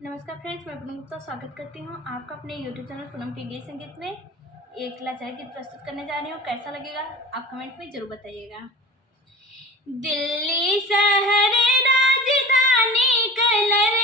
नमस्कार फ्रेंड्स, मैं पूनम गुप्ता स्वागत करती हूँ आपका अपने यूट्यूब चैनल पूनम के गीत संगीत में। एक लाचार गीत प्रस्तुत करने जा रही हूँ। कैसा लगेगा आप कमेंट में जरूर बताइएगा। दिल्ली शहर राजधानी कलर